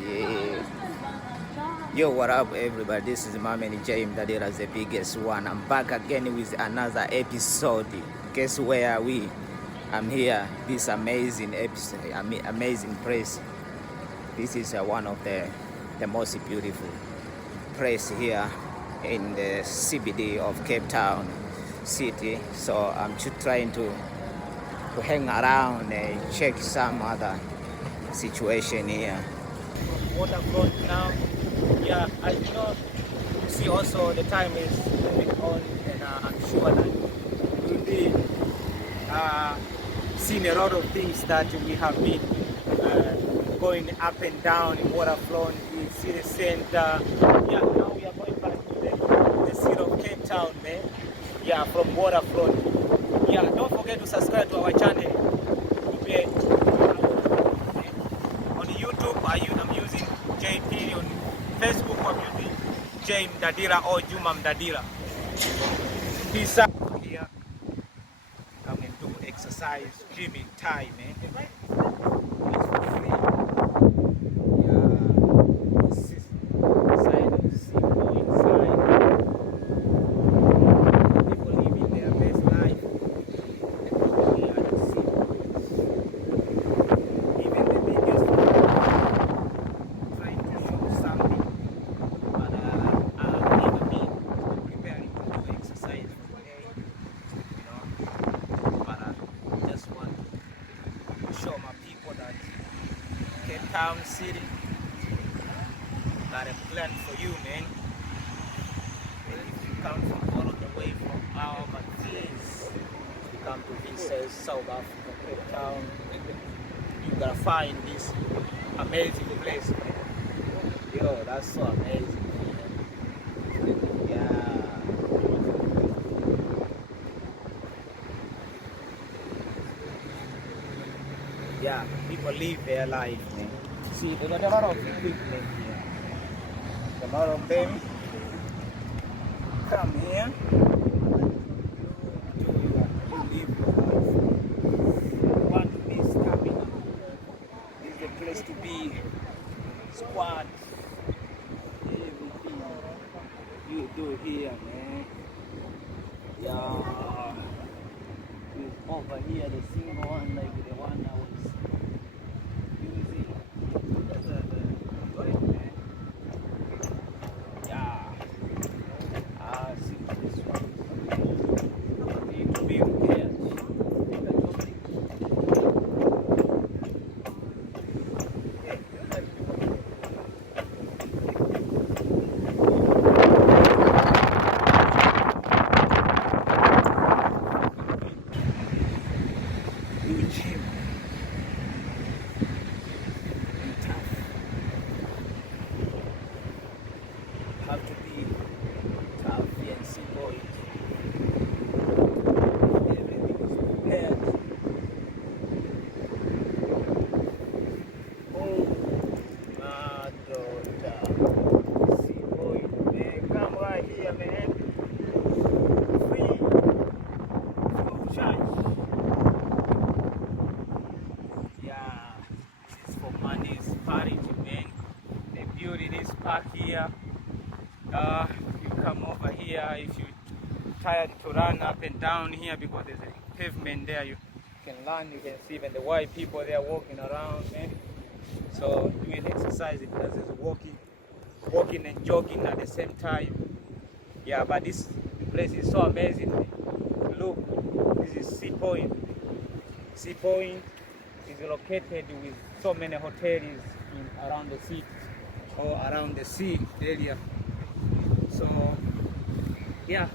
Yeah. Yo, what up, everybody? This is my man James Dadira, the biggest one. I'm back again with another episode. Guess where are we? I'm here. This amazing episode, amazing place. This is one of the most beautiful place here in the CBD of Cape Town City. So I'm just trying to hang around and check some other situation here. Waterfront now. Yeah, as you know, you see also the time is moving on, and I'm sure that we'll be seeing a lot of things that we have been going up and down in Waterfront, the city center. Yeah, now we are going back to the city of Cape Town, man. Yeah, from Waterfront. Yeah, don't forget to subscribe to our channel. On YouTube, I'm using JP. On Facebook, I'm using James Dadira or Juma Dadira. Peace out. Here, come and do exercise, gyming time, man. It's for free. Yeah, this is side of seaport side. People living their best life. Here at the seaport. Even the biggest trying to show something, but I've been preparing to do exercise for today, you know. But I just want to show my people that Cape Town City got a plan for you, man. And if you come from all the way from our place, you come to visit South Africa, Cape Town, you gotta find this amazing place, man. Yo, that's so amazing, man. Yeah. Yeah, people live their life, man. See, they got a lot of equipment here. A lot of them come here to live your life. You want to be stamina. This is the place to be. Squad. Everything you do here, man. Yeah. It's over here, the single one, like the one I was using. Right, man. Yeah. See this one. Need to be repaired. Gym. Be tough. Have to be tough and simple. Everything is prepared. Oh, my daughter. See, boy, man, come right here, man. Free. No charge. Yeah, this is for money's party, man. They built this park here. You come over here if you're tired to run up and down here because there's a pavement there. You can run, you can see even the white people there walking around, man. So doing exercise, it does is walking and jogging at the same time. Yeah, but this place is so amazing. Look, this is Sea Point. Sea Point is located with so many hotels around the sea or around the sea area. So yeah,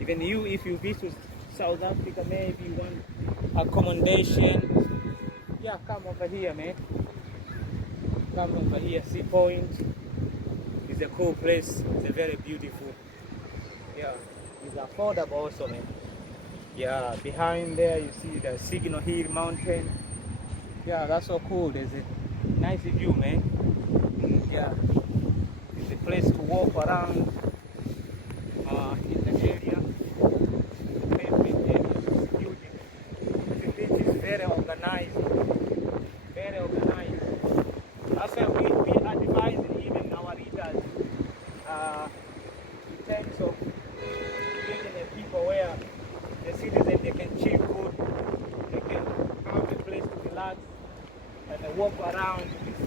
even you, if you visit South Africa, maybe you want accommodation, yeah, come over here, man. Come over here. Sea Point is a cool place. It's a very beautiful. Yeah, it's affordable also, man. Yeah, behind there you see the Signal Hill Mountain. Yeah, that's so cool. There's a nice view, man. Yeah, it's a place to walk around in the area. The pavement area is beautiful. The beach is very organized. Very organized. That's why we advising even our leaders in terms of giving the people where the citizens they can chill good, they can have a place to relax and they walk around with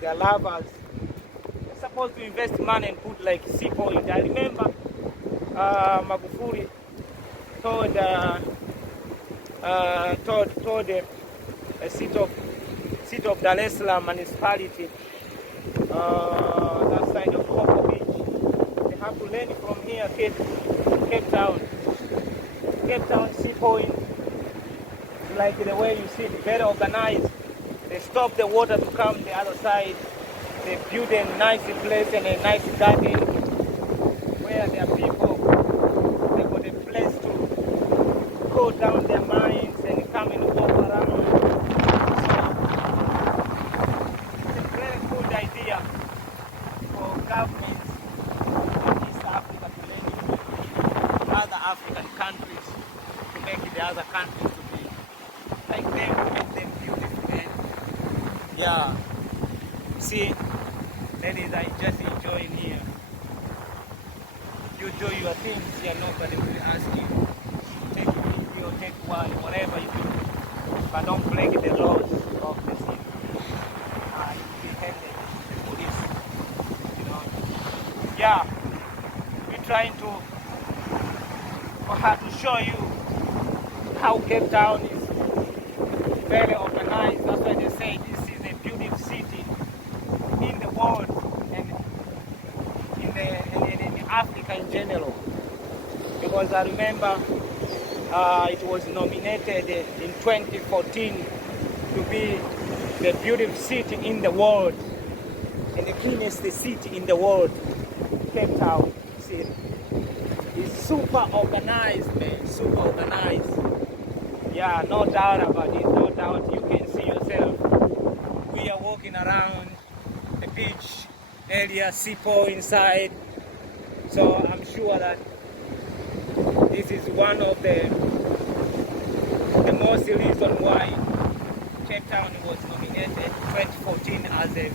their lovers. They're supposed to invest money and put like seaport. I remember Magufuli told a seat of Dar es Salaam municipality, that side of Coco Beach. They have to learn from here, Cape Town. Cape Town seaport, like the way you see it, very organized. They stop the water to come the other side. They build a nice place and a nice garden where their people, they got a place to go down their minds and come and walk around. So it's a very good idea for governments in East Africa to make other African countries, to make the other countries to be like them, to make them beautiful. And yeah, see, ladies, I just enjoying here. You do your things here, nobody will ask you. Take a video, take one, whatever you do. But don't break the laws of the city. You'll be handed the police. You know. Yeah, we're trying to show you how Cape Town is very organized. That's why they say this is a beautiful city in the world and in Africa in general. Because I remember it was nominated in 2014 to be the beautiful city in the world and the cleanest city in the world. Cape Town city is super organized, man, super organized. Yeah, no doubt about it, no doubt. You can see yourself. We are walking around the beach area, seaport inside. So I'm sure that this is one of the most reason why Cape Town was nominated in 2014 as a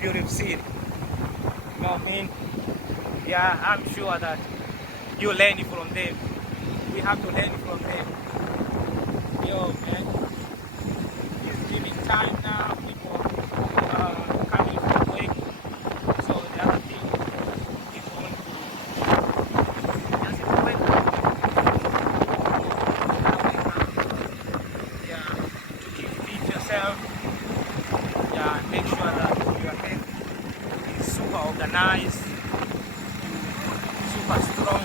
beautiful city. You know what I mean? Yeah, I'm sure that you learn from them. We have to learn from them. Yo, man, it's giving time now. People coming from work. So the other thing, people want to just wake up. Yeah, to keep fit yourself. Yeah, make sure that your health is super organized, super strong.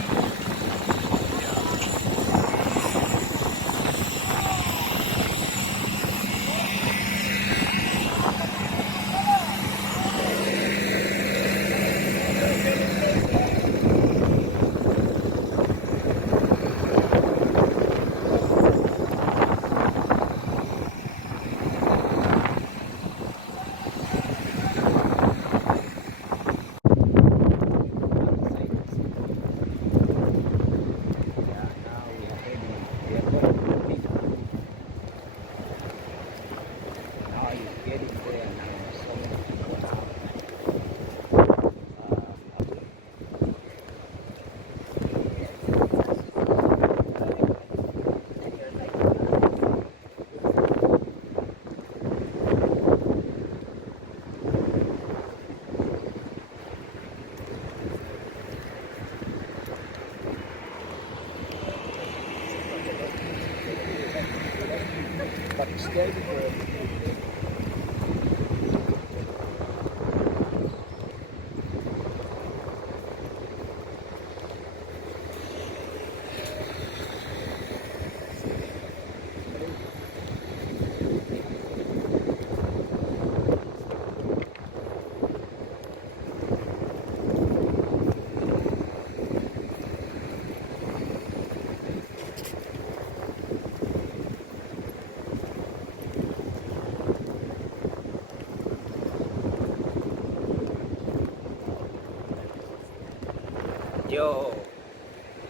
Yo,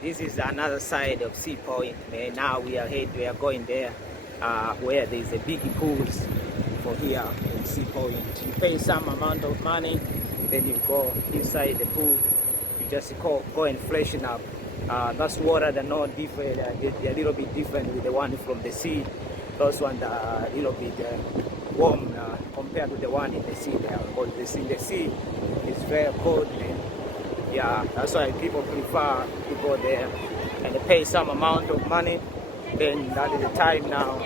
this is another side of Sea Point, man. Now we are going there, where there is a big pools for here. Seaport. You pay some amount of money, then you go inside the pool. You just go and freshen up. That's water that not different. They're a little bit different with the one from the sea. Those ones are a little bit warm compared to the one in the sea there. Because the sea, in the sea is very cold. Man. Yeah, that's why people prefer to go there and they pay some amount of money. Then that is the time now.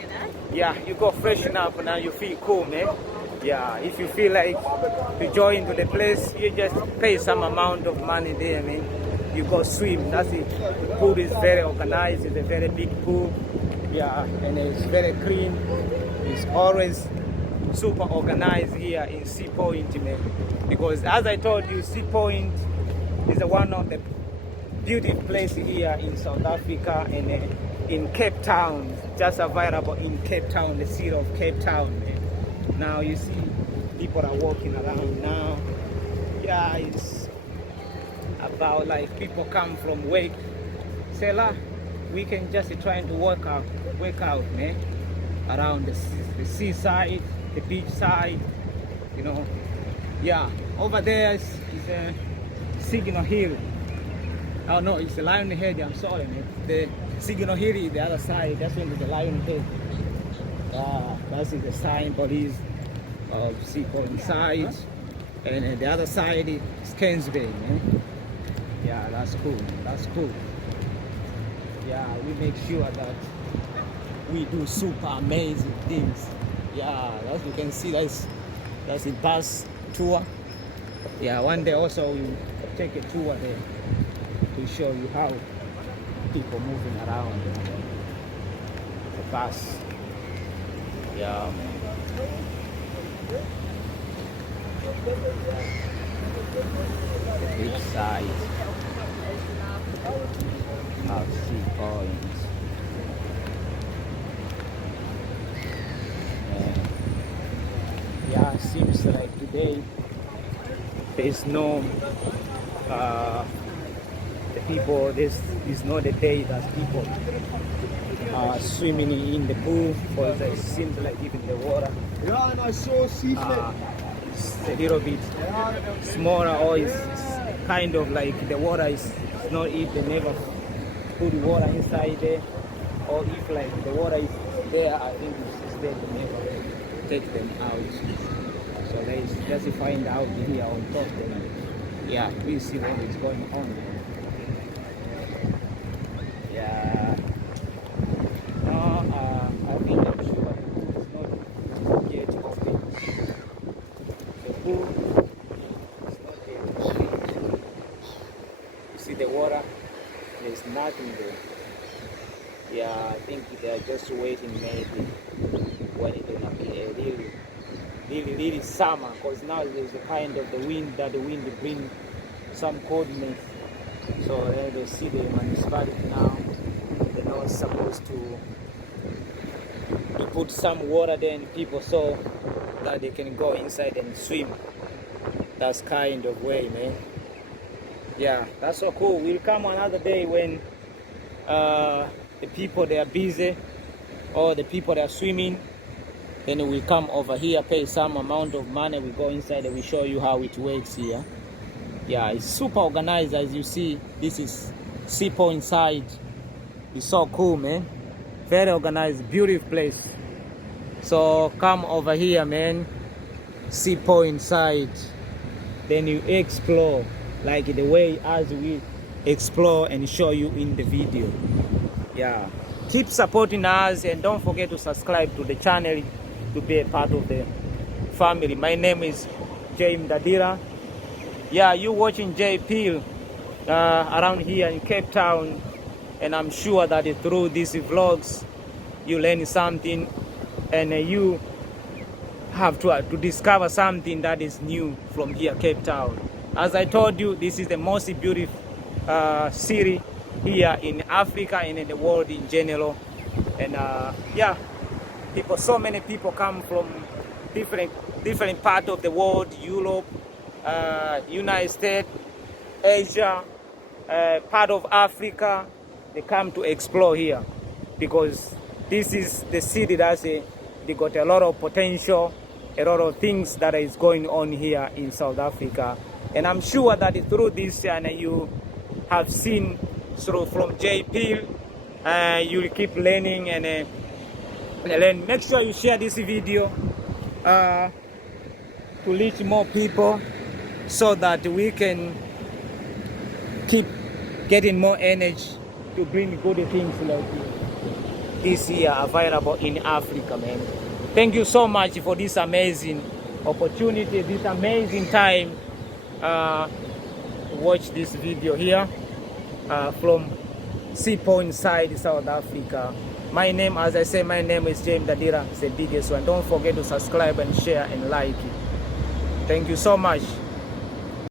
Yeah, you go freshen up now. You feel cool, man. Yeah, if you feel like to join to the place, you just pay some amount of money there, man. You go swim. That's it. The pool is very organized. It's a very big pool. Yeah, and it's very clean. It's always super organized here in Seaport, man. Because as I told you, Seaport is one of the beautiful places here in South Africa and in Cape Town. Just available in Cape Town, the city of Cape Town, man. Now you see people are walking around now. Yeah, it's about like people come from work. Sela, we can just trying to work out, man, around the seaside, the beach side, you know. Yeah, over there is a Signal Hill. Oh no, it's the Lion Head. I'm sorry, man. The Signal Hill is the other side. That's when the Lion Head. That's the signboard is of Seaport side, and the other side is Kensby, man. Yeah, that's cool, man. That's cool. Yeah, we make sure that we do super amazing things. Yeah, as you can see, that's a bus tour. Yeah, one day also we'll take a tour there to show you how people moving around the bus. Yeah. The big side of Seaport. Yeah, seems like today there's no the people. This is not the day that people are swimming in the pool, because it seems like even the water it's a little bit smaller, or it's kind of like the water is not if they never put water inside there, or if like the water is there, I think it's there to never take them out. So let's just find out here on top there. Yeah, we see what is going on. Yeah. No, I think I'm sure it's not yet open. The pool is not yet open. You see the water? There's nothing there. Yeah, I think they are just waiting maybe when it's gonna be a really summer, because now there's a kind of the wind that the wind brings some coldness. So they see the municipality now, they're not supposed to put some water there and people so that they can go inside and swim. That's kind of way, man. Yeah, that's so cool. We'll come another day when the people they are busy, or the people that are swimming. Then we come over here, pay some amount of money, we go inside and we show you how it works here. Yeah, it's super organized, as you see. This is Seaport inside. It's so cool, man. Very organized, beautiful place. So come over here, man. Seaport inside. Then you explore like the way as we explore and show you in the video. Yeah. Keep supporting us and don't forget to subscribe to the channel to be a part of the family. My name is James Dadira. Yeah, you watching J Peel around here in Cape Town, and I'm sure that through these vlogs you learn something, and you have to discover something that is new from here, Cape Town. As I told you, this is the most beautiful city here in Africa and in the world in general. And yeah, so many people come from different parts of the world, Europe, United States, Asia, part of Africa. They come to explore here because this is the city that they got a lot of potential, a lot of things that is going on here in South Africa. And I'm sure that through this channel you have seen, so from JP, you'll keep learning and learn. Make sure you share this video to reach more people so that we can keep getting more energy to bring good things like this here available in Africa, man. Thank you so much for this amazing opportunity, this amazing time to watch this video here from Seaport inside South Africa. My name, as I say, my name is James Dadira, the biggest one. Don't forget to subscribe and share and like it. Thank you so much.